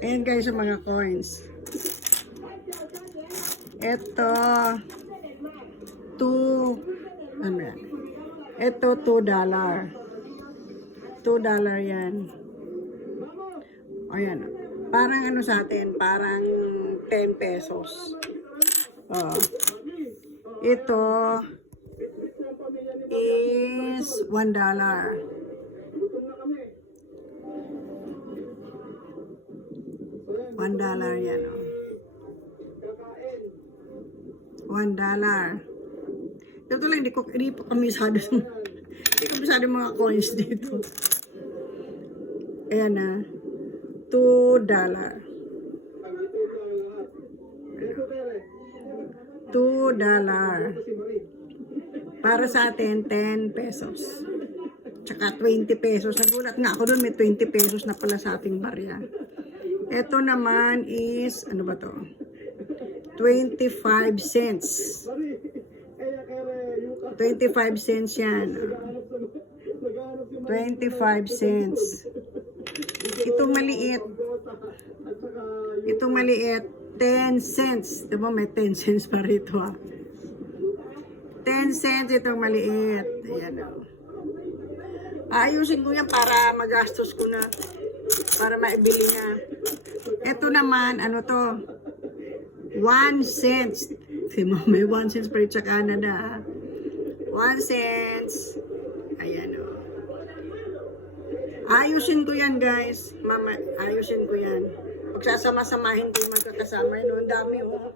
Ayan guys yung mga coins. Ito, ano yan? Ito, $2. $2 yan. Ayan. Parang ano sa atin, parang 10 pesos. Ito is $1. $1 yan, oh. $1. Ito lang, hindi pa kamisado. Hindi ko kamisado mga coins dito. Ayan na. $2. $2. Para sa atin, 10 pesos. Tsaka 20 pesos. Nagulat nga ako doon, may 20 pesos na pala sa ating barya. Ito naman is, ano ba to? 25 cents. 25 cents yan. 25 cents. Itong maliit. Itong maliit, 10 cents. Diba may 10 cents pa rito, ah. 10 cents itong maliit. Ayan, oh. Ayusin ko yan para magastos ko na. Para maibili na. Ito naman, ano to? 1 cent. May 1 cent pa rin sa Canada. 1 cent. Ayan, o. Ayusin ko yan, guys. Mama, ayusin ko yan. Pagsasama-samahin ko yung magkakasama. Ang dami, oh.